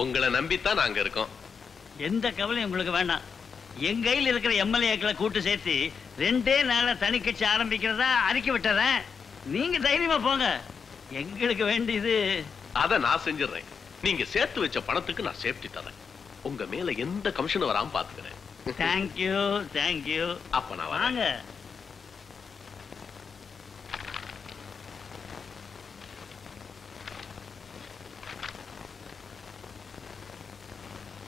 உங்களை நம்பித்தான் நாங்க இருக்கோம். எந்த கவலையும் உங்களுக்கு வேண்டாம். என் கையில் இருக்கிற எம்எல்ஏக்களை கூட்டு சேர்த்து 2 நாள்ல தனி கட்சி ஆரம்பிக்கிறதா அறிக்கை விட்டுறேன். நீங்க தைரியமா போங்க. எங்களுக்கு வேண்டியது அத நான் செஞ்சிடறேன். நீங்க சேர்த்து வச்ச பணத்துக்கு நான் சேஃப்டி தரேன். உங்க மேல எந்த கமிஷன் வராம பாத்துக்கிறேன். Thank you thank you. அப்ப நான் வாங்க.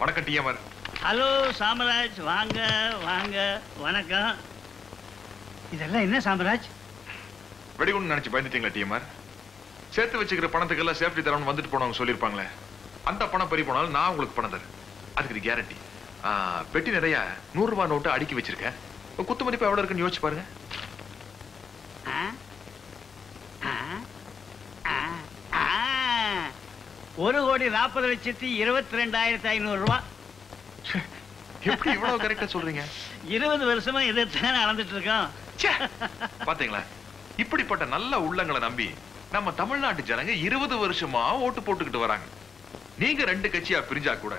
வணக்கம் டிஎம்ஆர். ஹலோ சாமராஜ், வாங்க வாங்க. வணக்கம். இதெல்லாம் என்ன சாமராஜ்? வெடிகுண்டு நினைச்சு பயந்துட்டீங்களா டிஎம்ஆர்? சேர்த்து வச்சுக்கிற பணத்துக்கு எல்லாம் சேஃப்டி தரணும் வந்துட்டு போனவங்க சொல்லியிருப்பாங்களே, அந்த பணம் பறி போனாலும் நான் உங்களுக்கு பணம் தரேன். அதுக்கு இது கேரண்டி. பெட்டி நிறைய 100 ரூபாய் நோட்டு அடுக்கி வச்சிருக்கேன். குத்து மதிப்பு எவ்வளவு இருக்குன்னு யோசிச்சு பாருங்க. 1,40,22,500 ரூபாய். எப்படி இவ்வளவு கரெக்டா சொல்றீங்க? 20 வருஷமா இதைத்தான் நடந்துட்டு இருக்கோம். பாத்தீங்களா, இப்படிப்பட்ட நல்ல உள்ளங்களை நம்பி நம்ம தமிழ்நாட்டு ஜனங்க 20 வருஷமா ஓட்டு போட்டுக்கிட்டு வராங்க. நீங்க 2 கட்சியா பிரிஞ்சா கூட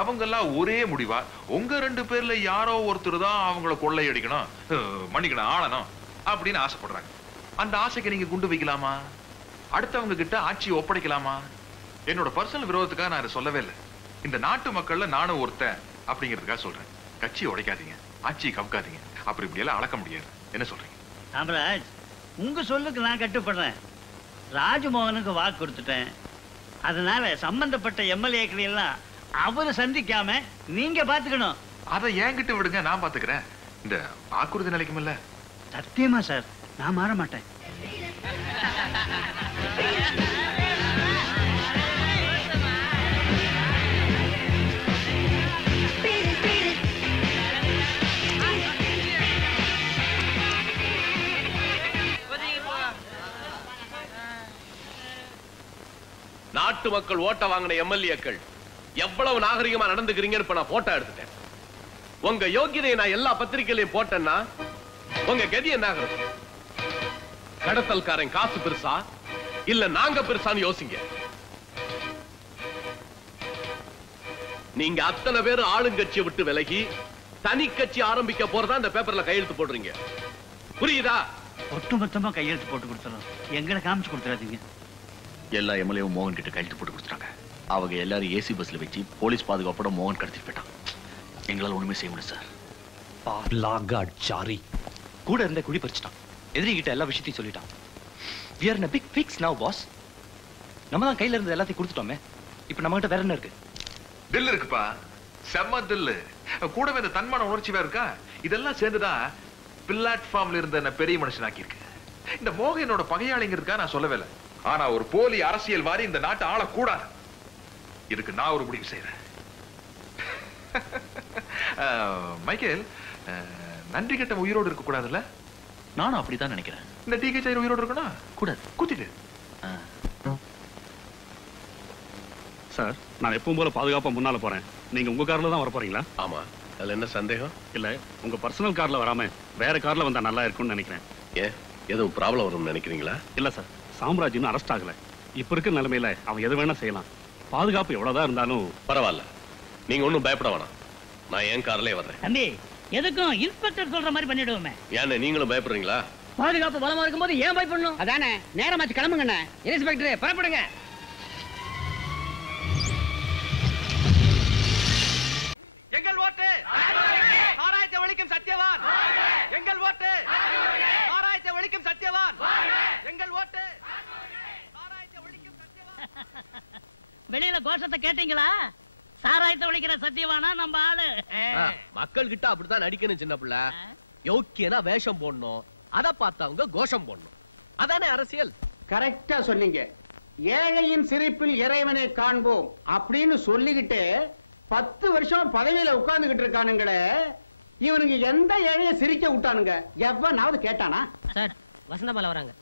அவங்க எல்லாம் ஒரே முடிவா உங்க 2 பேர்ல யாரோ ஒருத்தர் தான் அவங்கள கொள்ளையடிக்கணும், மன்னிக்கணும், ஆளணும் அப்படின்னு ஆசைப்படுறாங்க. அந்த ஆசைக்கு நீங்க குண்டு வைக்கலாமா? அடுத்தவங்க கிட்ட ஆட்சி ஒப்படைக்கலாமா? என்னோட பர்சனல் விரோதத்துக்காக நான் சொல்லவே இல்லை. இந்த நாட்டு மக்கள்ல நானும் ஒருத்தன் அப்படிங்கிறதுக்காக சொல்றேன். கட்சி உடைக்காதீங்க, ஆட்சியை கவுக்காதீங்க. அப்படி இப்படி எல்லாம் அளக்க முடியாது. என்ன சொல்றீங்க? ராமராஜ், உங்க சொல்லுக்கு நான் கட்டுப்படுறேன். ராஜமோகனுக்கு வாக்கு கொடுத்துட்டேன். அதனால சம்பந்தப்பட்ட எம்எல்ஏக்களை எல்லாம் அவரு சந்திக்காம நீங்க பாத்துக்கணும். அதை என்கிட்ட விடுங்க, நான் பாத்துக்கிறேன். இந்த வாக்குறுதி நிலைக்கும் இல்ல? சத்தியமா சார், நான் மாற மாட்டேன். நாட்டு மக்கள் ஓட்ட வாங்கின எம்எல்ஏக்கள் எவ்வளவு நாகரிகமா நடந்துக்கிறீங்கன்னு இப்ப நான் போட்டோ எடுத்துட்டேன். உங்க யோகியதை நான் எல்லா பத்திரிகையிலையும் போட்டேன்னா உங்க கதி என்ன ஆகுறது? கடத்தல்காரன் காசு பெருசா இல்ல நாங்க பெருசான்னு யோசிங்க. நீங்க அத்தனை பேர் ஆளுங்கட்சியை விட்டு விலகி தனி கட்சி ஆரம்பிக்க போறதா இந்த பேப்பர்ல கையெழுத்து போடுறீங்க. புரியுதா? ஒட்டுமொத்தமா கையெழுத்து போட்டு கொடுத்துறோம். எங்களை காமிச்சு கொடுத்துறாதீங்க. எல்லா எம்எல்ஏவும் மோகன் கிட்ட கையெழுத்து போட்டு கொடுத்துட்டாங்க. அவங்க எல்லாரும் ஏசி பஸ்ல வச்சு போலீஸ் பாதுகாப்போட மோகன் கடத்திட்டு போயிட்டான். எங்களால் ஒண்ணுமே செய்ய முடியும் சார். கூட இருந்த குடி பறிச்சிட்டான். எதிரி கிட்ட எல்லா விஷயத்தையும் சொல்லிட்டான். We are in a big fix now, boss. நம்ம தான் கையில இருந்து எல்லாத்தையும் கொடுத்துட்டோமே. இப்போ நம்ம கிட்ட வேற என்ன இருக்கு? தில் இருக்குப்பா, செம்ம தில்லு. கூடவே இந்த தன்மான உணர்ச்சி வேற இருக்கா. இதெல்லாம் சேர்ந்துதான் பிளாட்ஃபார்ம்ல இருந்த என்ன பெரிய மனுஷனாக்கி இருக்கு. இந்த மோகனோட பகையாளிங்கிறதுக்காக நான் சொல்லவே இல்லை. ஆனா ஒரு போலி அரசியல்வாதி இந்த நாட்டை ஆளக்கூடாது. இதுக்கு நான் ஒரு முடிவு செய்யறேன். மைக்கேல், நன்றி கட்ட உயிரோடு இருக்க கூடாதுல்ல? நானும் அப்படிதான் நினைக்கிறேன். இந்த டிகே சைடு உயிரோடு இருக்கணும் கூடாது. குத்திட்டு சார், நான் எப்பவும் போல பாதுகாப்பா முன்னால போறேன். நீங்க உங்க கார்ல தான் வர போறீங்களா? ஆமா, அதுல என்ன சந்தேகம் இல்ல, உங்க பர்சனல் கார்ல வராம வேற கார்ல வந்தா நல்லா இருக்கும்னு நினைக்கிறேன். ஏன், எதுவும் ப்ராப்ளம் வரும்னு நினைக்கிறீங்களா? இல்ல சார், சாம்ராஜ் இன்னும் அரெஸ்ட் ஆகல. இப்ப இருக்கிற நிலைமையில அவன் எது வேணா செய்யலாம். பாதுகாப்பு எவ்வளவுதான் இருந்தாலும் பரவாயில்ல, நீங்க ஒண்ணும் பயப்பட வேணாம். நான் என் கார்லயே வர்றேன். தம்பி, எதுக்கும் இன்ஸ்பெக்டர் சொல்ற மாதிரி பண்ணிடுவோமே. ஏன்னு நீங்களும் பயப்படுறீங்களா? பாதுகாப்பு பலமா இருக்கும்போது ஏன் பயப்படணும்? அதானே, நேரமாச்சு கிளம்புங்க. இன்ஸ்பெக்டர் புறப்படுங்க. எங்கள் ஓட்டு சாராயத்தை ஒழிக்கும் சத்தியவான். எங்கள் ஓட்டு சாராயத்தை ஒழிக்கும் சத்தியவான். எங்கள் ஓட்டு சாராயத்தை ஒழிக்கும் சத்தியவான். வெளியில கோஷத்தை கேட்டீங்களா? சாராயத்தை ஒழிக்கிற சத்தியவானா நம்ம ஆளு. மக்கள் கிட்ட அப்படித்தான் நடிக்கணும் சின்ன பிள்ளை. யோக்கியனா வேஷம் போடணும், அத பார்த்தவங்க கோஷம் போடணும். அதானே அரசியல். கரெக்டா சொன்னீங்க. ஏழையின் சிரிப்பில் இறைவனை காண்போம் அப்படின்னு சொல்லிக்கிட்டு 10 வருஷம் பதவியில உட்கார்ந்துகிட்டு இருக்கானுங்களே, இவனுங்க எந்த ஏழைய சிரிக்க விட்டானுங்க? எவனாவது கேட்டானா? சார், வசந்தபால வராங்க.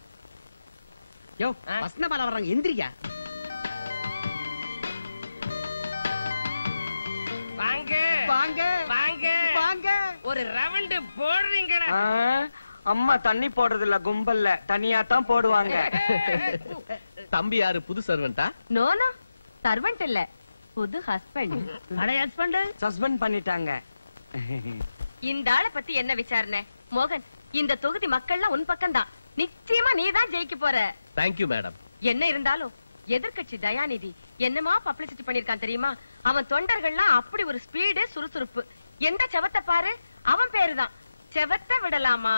யோ, வசந்தபால வராங்க, எந்திரியா. வாங்க வாங்க வாங்க வாங்க. ஒரு ரவுண்ட் போடுறீங்களா? அம்மா தண்ணி போடுறது இல்ல, கும்பல்ல தனியா தான் போடுவாங்க. தம்பி யாரு, புது சர்வெண்டா? நோ நோ, சர்வெண்ட் இல்ல, புது ஹஸ்பண்ட். பழைய ஹஸ்பண்ட் சஸ்பெண்ட் பண்ணிட்டாங்க. இந்த ஆளை பத்தி என்ன விசாரணை? மோகன், இந்த தொகுதி மக்கள்லாம் உன் பக்கம் தான். நிச்சயமா நீ தான் ஜெயிக்க போற. Thank you madam. என்ன இருந்தாலும் எதிர்க்கட்சி தயாநிதி என்னமா பப்ளிசிட்டி பண்ணிருக்கான் தெரியுமா? அவன் தொண்டர்கள்லாம் அப்படி ஒரு ஸ்பீடு, சுறுசுறுப்பு. எந்த செவத்தை பாரு, அவன் பேருதான். செவத்தை விடலாமா?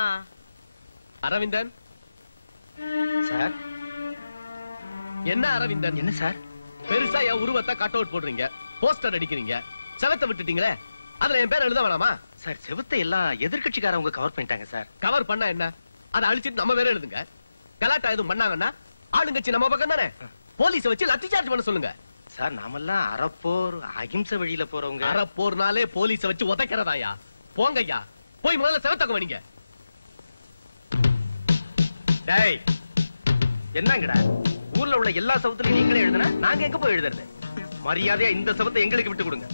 அரவிந்தன் சார். என்ன அரவிந்தன்? என்ன சார்? பெருசா என் உருவத்தை கட் அவுட் போடுறீங்க, போஸ்டர் அடிக்கிறீங்க, செவத்தை விட்டுட்டீங்களே, அதுல என் பேர் எழுத வேணாமா? சார், செவத்தை எல்லாம் எதிர்க்கட்சிக்காரவங்க கவர் பண்ணிட்டாங்க சார். கவர் பண்ணா என்ன? அதை அழிச்சிட்டு நம்ம வேற எழுதுங்க. கலாட்டா எதுவும் பண்ணாங்கன்னா ஆளுங்கட்சி நம்ம பக்கம் தானே. போலீஸ் வச்சு லத்தி சார்ஜ் பண்ண சொல்லுங்க. சார், நாமெல்லாம் அறப்போர் அகிம்சை வழியில போறவங்க. அறப்போர்னாலே போலீஸ வச்சு உதைக்கிறதாயா? போங்க ஐயா, போய் முதல்ல செவத்தக்க வணிங்க. டேய், என்னங்கடா ஊர்ல உள்ள எல்லா சவத்துலயும் நீங்களே எழுதுனா நாங்க எங்க போய் எழுதுறது? மரியாதையா இந்த சவத்தை எங்களுக்கு விட்டு கொடுங்க.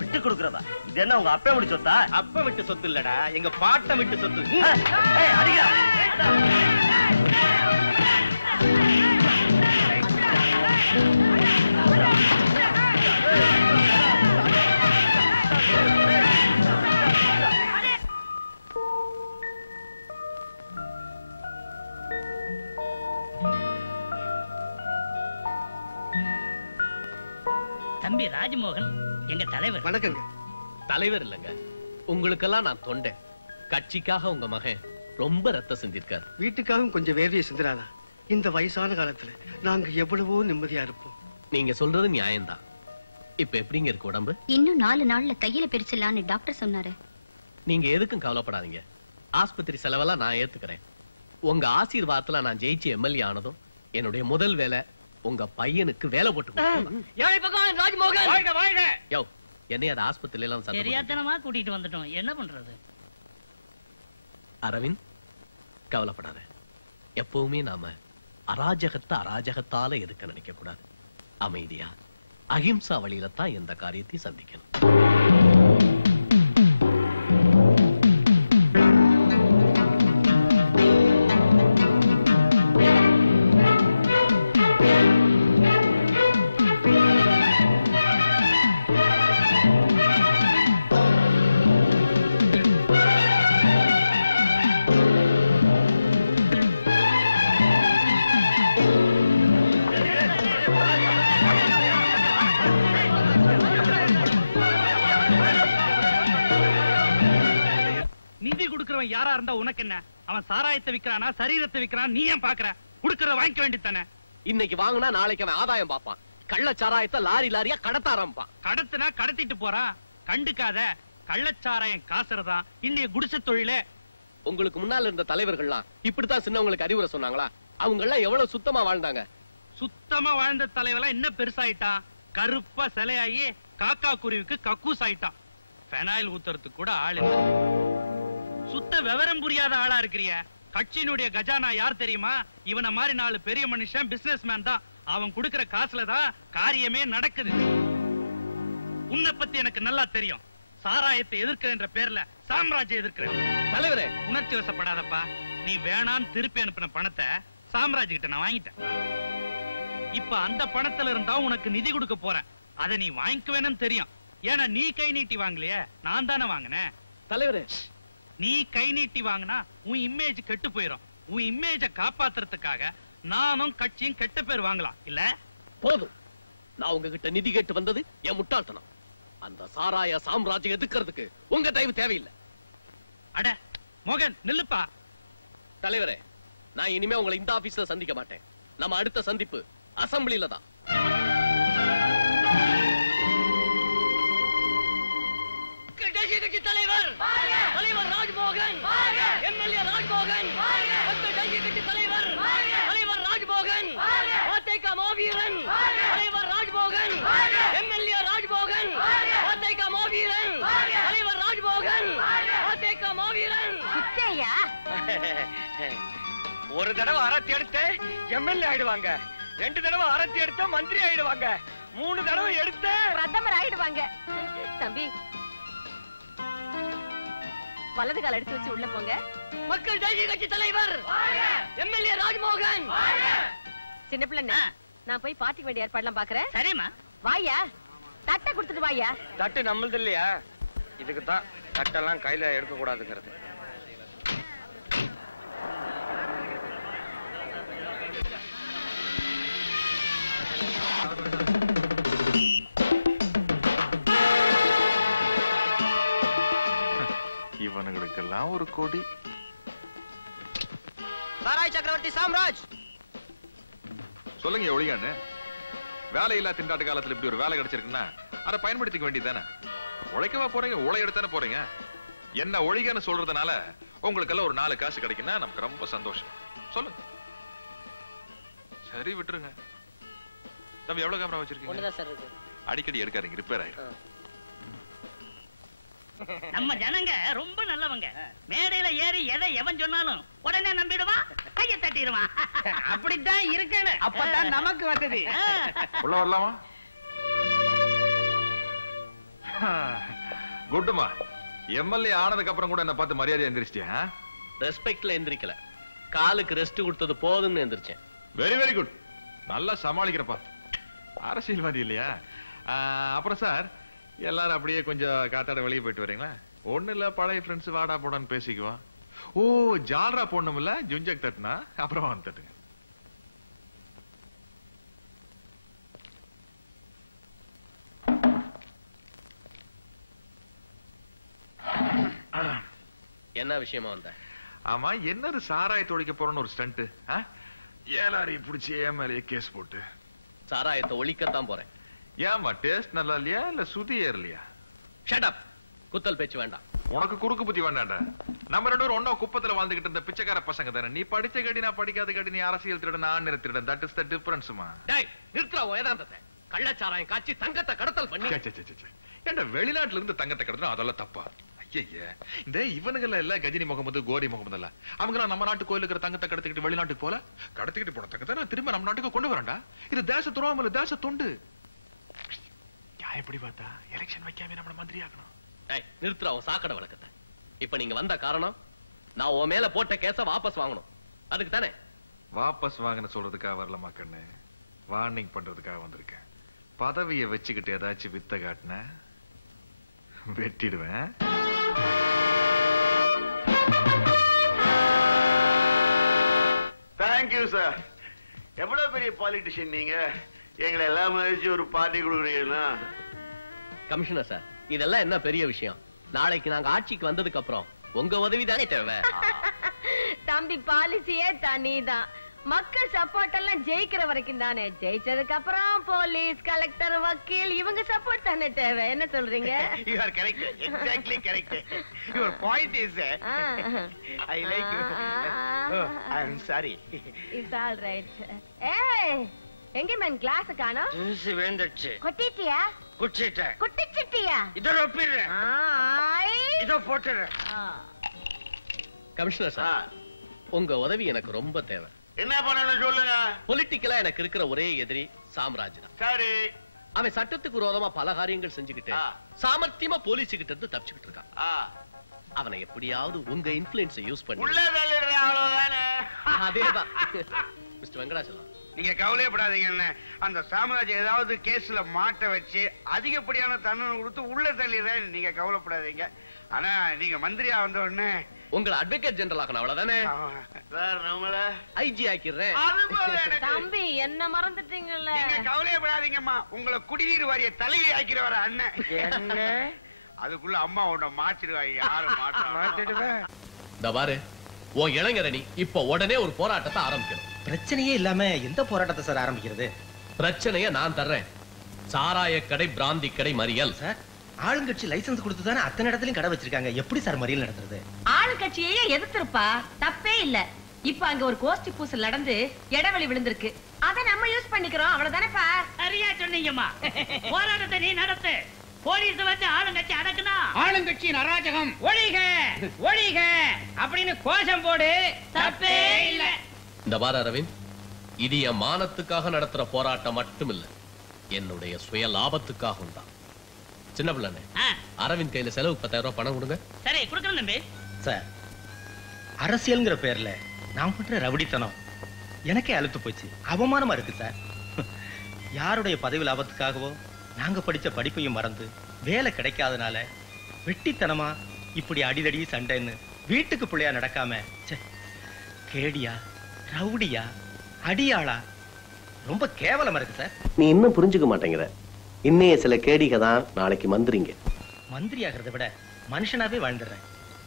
விட்டு கொடுக்கறதா? இது என்ன உங்க அப்பா விட்டு சொத்தா? அப்ப விட்டு சொத்து இல்லடா, எங்க பாட்ட விட்டு சொத்து. தம்பி ராஜமோகன் எங்க தலைவர். வணக்கங்க. தலைவர் இல்லங்க, உங்களுக்கெல்லாம் நான் தொண்டை. கட்சிக்காக உங்க மகன் ரொம்ப ரத்தம் செஞ்சிருக்காரு. வீட்டுக்காகவும் கொஞ்சம் வேர்வையை சிந்துறாதா? இந்த வயசான காலத்துல நாங்க எவ்வளவோ நிம்மதியா இருப்போம். நீங்க சொல்றது நியாயம்தான். இப்ப எப்படிங்க இருக்கு உடம்பு? இன்னும் 4 நாள்ல தையல பிரிச்சிடலான்னு டாக்டர் சொன்னாரு. நீங்க எதுக்கும் கவலைப்படாதீங்க. ஆஸ்பத்திரி செலவெல்லாம் நான் ஏத்துக்கிறேன். உங்க ஆசீர்வாதத்துல நான் ஜெயிச்சு எம்எல்ஏ ஆனதும் என்னுடைய முதல் வேலை உங்க பையனுக்கு வேலை போட்டு என்னைய அது ஆஸ்பத்திரியில எல்லாம் தெரியாதனமா கூட்டிட்டு வந்துட்டோம். என்ன பண்றது? அரவிந்த், கவலைப்படாத. எப்பவுமே நாம அராஜகத்தை அராஜகத்தால எதுக்க நினைக்க கூடாது. அமைதியா அஹிம்சா வழியில தான் எந்த காரியத்தையும் சந்திக்கணும். யாரா இருந்தா உனக்கு என்ன? அவன் சாராயத்தை விக்கிறானா சரீரத்தை விக்கிறான், நீ ஏன் பாக்குற? குடுக்கறத வாங்கிக்க வேண்டியதானே. இன்னைக்கு வாங்கினா நாளைக்கு அவன் ஆதாயம் பாப்பான். கள்ள சாராயத்தை லாரி லாரியா கடத்த ஆரம்பிப்பான். கடத்துனா கடத்திட்டு போறான், கண்டுக்காத. கள்ளச்சாராயம் காசுறதான் இன்னைய குடிசை தொழிலே. உங்களுக்கு முன்னால இருந்த தலைவர்கள்லாம் இப்படித்தான் சின்னவங்களுக்கு அறிவுரை சொன்னாங்களா? அவங்க எல்லாம் எவ்வளவு சுத்தமா வாழ்ந்தாங்க. சுத்தமா வாழ்ந்த தலைவெல்லாம் என்ன பெருசாயிட்டான்? கருப்பா சிலையாயி காக்கா குருவிக்கு கக்கூஸ் ஆயிட்டான். பெனாயில் ஊத்துறதுக்கு கூட ஆள் இல்ல. சுத்த விவரம் புரியாத ஆளா இருக்கிறிய. கட்சியினுடைய கஜானா யார் தெரியுமா? இவனை மாதிரி 4 பெரிய மனுஷன் பிசினஸ் மேன் தான். அவன் கொடுக்கிற காசுலதான் காரியமே நடக்குது. உன்னை பத்தி எனக்கு நல்லா தெரியும். சாராயத்தை எதிர்க்கிற பேர்ல சாம்ராஜ்யம் எதிர்க்கிறேன். தலைவரே, உணர்ச்சி வசப்படாதப்பா. நீ வேணான்னு திருப்பி அனுப்பின பணத்தை சாம்ராஜ் கிட்ட நான் வாங்கிட்டேன். இப்ப அந்த பணத்துல இருந்தா உனக்கு நிதி கொடுக்க போறேன். அதை நீ வாங்கிக்குவேன்னு தெரியும். ஏன்னா நீ கை நீட்டி வாங்கலையே, நான் தானே வாங்கினேன். தலைவரே, நீ கை நீட்டி வாங்கினா உன் இமேஜ் கெட்டு போயிடும். உன் இமேஜ காப்பாத்துறதுக்காக நானும் கட்சியும் கெட்ட பேர் வாங்கலாம் இல்ல? போதும். நான் உங்ககிட்ட நிதி கேட்டு வந்தது என் முட்டாள்தனம். அந்த சாராய சாம்ராஜ்யம் எதுக்கிறதுக்கு உங்க தயவு தேவையில்லை. அட மோகன் நில்லுப்பா. தலைவரே, நான் இனிமே உங்களை இந்த ஆபீஸ்ல சந்திக்க மாட்டேன். நம்ம அடுத்த சந்திப்பு அசம்பிளில தான். தலைவர் தலைவர் ராஜ்மோகன், எம்எல்ஏ ராஜ்மோகன், தலைவர் தலைவர் ராஜ்மோகன், ஓத்தைக்கா மாவீரன் தலைவர் ராஜ்மோகன், எம்எல்ஏ ராஜ்மோகன், ஓத்தைக்கா மாவீரன் தலைவர் ராஜ்மோகன், ஓத்தைக்கா மாவீரன். ஒரு தடவை அரத்தி எடுத்து எம்எல்ஏ ஆயிடுவாங்க, 2 தடவை அரத்தி எடுத்த மந்திரி ஆயிடுவாங்க, 3 தடவை எடுத்த பிரதமர் ஆயிடுவாங்க. தம்பி, வலது கால் எடுத்து வச்சு உள்ள போங்க. மக்கள் ஜனநாயக கட்சி தலைவர் எம்எல்ஏ ராஜ்மோகன். சின்ன பிள்ளை, நான் போய் பார்ட்டிக்கு வேண்டிய ஏற்பாடுலாம் பாக்குறேன். சரிம்மா. வாயா, தட்டை கொடுத்துட்டு வாயா. தட்டு நம்மளது இல்லையா? இதுக்கு தான் தட்டெல்லாம் கையில எடுக்க கூடாதுங்கிறது. இவனுங்களுக்கெல்லாம் ஒரு கோடி. சாராய் சக்கரவர்த்தி சாம்ராஜ், சொல்லுங்க ஒளிகான்னு. வேலையில்லா திண்டாட்ட காலத்துல இப்படி ஒரு வேலை கிடைச்சிருக்குன்னா அதை பயன்படுத்திக்க வேண்டியதானே. உழைக்கவா போறீங்க? உழை எடுத்தானே போறீங்க. என்ன ஒழிகன்னு சொல்றதுனால உங்களுக்கு எல்லாம் ஒரு 4 காசு கிடைக்குன்னா நமக்கு ரொம்ப சந்தோஷம். சொல்லுங்க. சரி விட்டுருங்க. தம்பி எவ்வளவு கேமரா வச்சிருக்கீங்க? அடிக்கடி எடுக்காதீங்க, ரிப்பேர் ஆயிடும். நம்ம ஜனங்க ரொம்ப நல்லவங்க. மேடையில ஏறி எதை எவன் சொன்னாலும் உடனே நம்பிடுவான், கைய தட்டிடுவான். அப்படித்தான் இருக்கணும். அப்பதான் நமக்கு வசதி. உள்ள வரலாமா? குட்டுமா, எம்எல்ஏ ஆனதுக்கு அப்புறம் கூட என்ன பார்த்து மரியாதை எந்திரிச்சிட்டியா? ரெஸ்பெக்ட்ல எந்திரிக்கல, காலுக்கு ரெஸ்ட் கொடுத்தது போதும்னு எந்திரிச்சேன். Very very good. நல்லா சமாளிக்கிறப்பா. அரசியல்வாதி இல்லையா? அப்புறம் சார், எல்லாரும் அப்படியே கொஞ்சம் காத்தாட வெளியே போயிட்டு வரீங்களா? ஒண்ணு இல்ல, பழைய ஃப்ரெண்ட்ஸ் வாடா போடான்னு பேசிக்குவான். ஓ, ஜால்ரா போடணும் இல்ல, ஜுஞ்சக் தட்டுனா அப்புறமா வந்து தட்டுங்க. என்ன விஷயமா வந்த? ஆமா, என்னது சாராய தொழிக்க போறோன்னு ஒரு ஸ்டண்ட்? எல்லாரையும் பிடிச்சி ஏமாலையே கேஸ் போட்டு சாராயத்தை ஒழிக்கத்தான் போறேன். ஏமா, டேஸ்ட் நல்லா இல்லையா இல்ல சுதி ஏறலையா? Shut up. குத்தல் பேச்சு வேண்டாம். உனக்கு குறுக்கு புத்தி வேண்டாண்டா. நம்ம 2 பேரும் ஒன்னா குப்பத்துல வாழ்ந்துகிட்டு இருந்த பிச்சைக்கார பசங்க தானே. நீ படிச்ச கடி, நான் படிக்காத கடி. நீ அரசியல் திருடன், நான் திருடன். தட் இஸ் த டிஃபரன்ஸ்மா. டேய், நிறுத்துறா வேதாந்தத்தை. கள்ளச்சாராயம் காட்சி தங்கத்தை கடத்தல் பண்ணி. ஏண்டா வெளிநாட்டுல இருந்து தங்கத்தை கடத்தணும், அதெல்லாம் தப்பா? ஐயே, இந்த இவனுங்கள எல்லாம் கஜினி முகமது, கோரி முகமது எல்லாம் அவங்க நம்ம நாட்டு கோயிலுக்கு இருக்கிற தங்கத்தை கடத்திக்கிட்டு வெளிநாட்டுக்கு போல, கடத்திக்கிட்டு போன தங்கத்தை நான் திரும்ப நம்ம நாட்டுக்கு கொண்டு வரேன்டா. இது தேச துரோகம் இல்ல, தேச தொண்டு. எப்படி பார்த்தா எலெக்ஷன் வைக்காம நம்ம மந்திரி ஆகணும். டேய், நிறுத்துறா உன் சாக்கடை வழக்கத்தை. இப்ப நீங்க வந்த காரணம் நான் உன் மேல போட்ட கேஸ வாபஸ் வாங்கணும், அதுக்கு தானே? வாபஸ் வாங்கின சொல்றதுக்காக வரலமா கண்ணு, வார்னிங் பண்றதுக்காக வந்திருக்கேன். பதவியை வச்சுக்கிட்டு ஏதாச்சும் வித்த காட்டின வெட்டிடுவேன். Thank you sir. எவ்வளவு பெரிய பாலிட்டிஷியன் நீங்க, எங்களை எல்லாம் மதிச்சு ஒரு பார்ட்டி கொடுக்குறீங்கன்னா. கமிஷனர் சார், இதெல்லாம் என்ன பெரிய விஷயம்? நாளைக்கு நாங்க ஆட்சிக்கு வந்ததுக்கு அப்புறம் உங்க உதவி தானே தேவை. தம்பி, பாலிசியே தனிதான். மக்கள் சப்போர்ட் எல்லாம் ஜெயிக்கிற வரைக்கும் தானே. ஜெயிச்சதுக்கு அப்புறம் போலீஸ், கலெக்டர், வக்கீல் இவங்க சப்போர்ட் தானே தேவை. என்ன சொல்றீங்க? You are correct. Exactly correct. Your point is I like you. Oh, I am sorry. It's all right. ஏய், எங்க மேன் கிளாஸ் காணோம்? ஜூஸ் வேண்டச்சு. கொட்டிட்டியா? குடிச்சிட்டேன். குடிச்சிட்டியா? இதோ ஒப்பிடுறேன். இதோ போட்டுறேன். கமிஷனர் சார், உங்க உதவி எனக்கு ரொம்ப தேவை. என்ன பண்ணணும் சொல்லுங்க. பொலிட்டிக்கலா எனக்கு இருக்கிற ஒரே எதிரி சாம்ராஜ் தான். சரி. அவன் சட்டத்துக்கு விரோதமா பல காரியங்கள் செஞ்சுக்கிட்டு சாமர்த்தியமா போலீஸ் கிட்ட இருந்து தப்பிச்சுக்கிட்டு இருக்கான். அவனை எப்படியாவது உங்க இன்ஃப்ளூயன்ஸை யூஸ் பண்ணி உள்ள தள்ளிடுறேன், அவ்வளவுதானே. அதேதான். மிஸ்டர் வெங்கடாச்சலம், நீங்க கவலைப்படாதீங்க. அந்த சாம்ராஜ் ஏதாவது கேஸ்ல மாட்ட வச்சு அதிகப்படியான தண்டனை கொடுத்து உள்ள தள்ளிடுறேன். நீங்க கவலைப்படாதீங்க. ஆனா நீங்க மந்திரியா வந்த உடனே உங்களை அட்வொகேட் ஜெனரல் ஆக்கணும், அவ்வளவுதானே? சார், நம்மள ஐஜி ஆக்கிடுறேன். தம்பி, என்ன மறந்துட்டீங்கல்ல? நீங்க கவலைப்படாதீங்கம்மா. உங்களை குடிநீர் வாரிய தலைவி ஆக்கிற வர அண்ணன். என்ன அதுக்குள்ள அம்மா உன்னை மாத்திடுவாங்க. யாரும் மாட்டிடுவேன். இந்த பாரு, உன் இளைஞரணி இப்ப உடனே ஒரு போராட்டத்தை ஆரம்பிக்கணும். பிரச்சனையே இல்லாம எந்த போராட்டத்தை சார் ஆரம்பிக்கிறது? பிரச்சனைய நான் தர்றேன். சாராய கடை, பிராந்தி கடை மறியல். சார், ஆளுங்கட்சி லைசன்ஸ் கொடுத்து தானே அத்தனை இடத்துலயும் கடை வச்சிருக்காங்க. எப்படி சார் மறியல் நடத்துறது? ஆளுங்கட்சியே எதிர்த்திருப்பா, தப்பே இல்ல. இப்ப அங்க ஒரு கோஷ்டி பூசல் நடந்து இடைவெளி விழுந்திருக்கு. அத நம்ம யூஸ் பண்ணிக்கிறோம், அவ்வளவுதானேப்பா. சரியா சொன்னீங்கம்மா. போராட்டத்தை நீ நடத்து. போலீஸ் வந்து ஆளுங்கட்சி அடக்குனா ஆளுங்கட்சியின் அராஜகம் ஒழிக ஒழிக அப்படின்னு கோஷம் போடு. தப்பே இல்ல. இந்த பாரு அரவிந்த், இது என் மானத்துக்காக நடத்துற போராட்டம் மட்டும் இல்ல, என்னுடைய சுய லாபத்துக்காகவும் தான். சின்ன பிள்ளை, அரவிந்த் கையில செலவு 10,000 ரூபாய் பணம் கொடுங்க. சரி, கொடுக்கணும் தம்பி. சார், அரசியல்ங்கிற பேர்ல நான் பண்ற ரவுடித்தனம் எனக்கே அழுத்து போச்சு. அவமானமா இருக்கு சார். யாருடைய பதவி லாபத்துக்காகவோ நாங்க படிச்ச படிப்பையும் மறந்து வேலை கிடைக்காதனால வெட்டித்தனமா இப்படி அடிதடி சண்டைன்னு வீட்டுக்கு பிள்ளையா நடக்காம கேடியா ரவுடியா அடியாளா ரொம்ப கேவலமா இருக்கு சார். நீ இன்னும் புரிஞ்சுக்க மாட்டேங்கிற. இன்னைய சில கேடிக தான் நாளைக்கு மந்திரிங்க. மந்திரி ஆகிறத விட மனுஷனாவே வாழ்ந்துடுறேன்.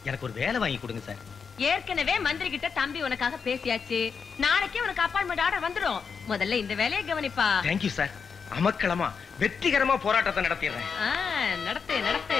எனக்கு ஒரு வேலை வாங்கி கொடுங்க சார். ஏற்கனவே மந்திரி கிட்ட தம்பி உனக்காக பேசியாச்சு. நாளைக்கே உனக்கு அப்பாயின்மெண்ட் ஆர்டர் வந்துரும். முதல்ல இந்த வேலையை கவனிப்பா. Thank you sir. அமக்களமா வெற்றிகரமா போராட்டத்தை நடத்திடுறேன். நடத்து நடத்து.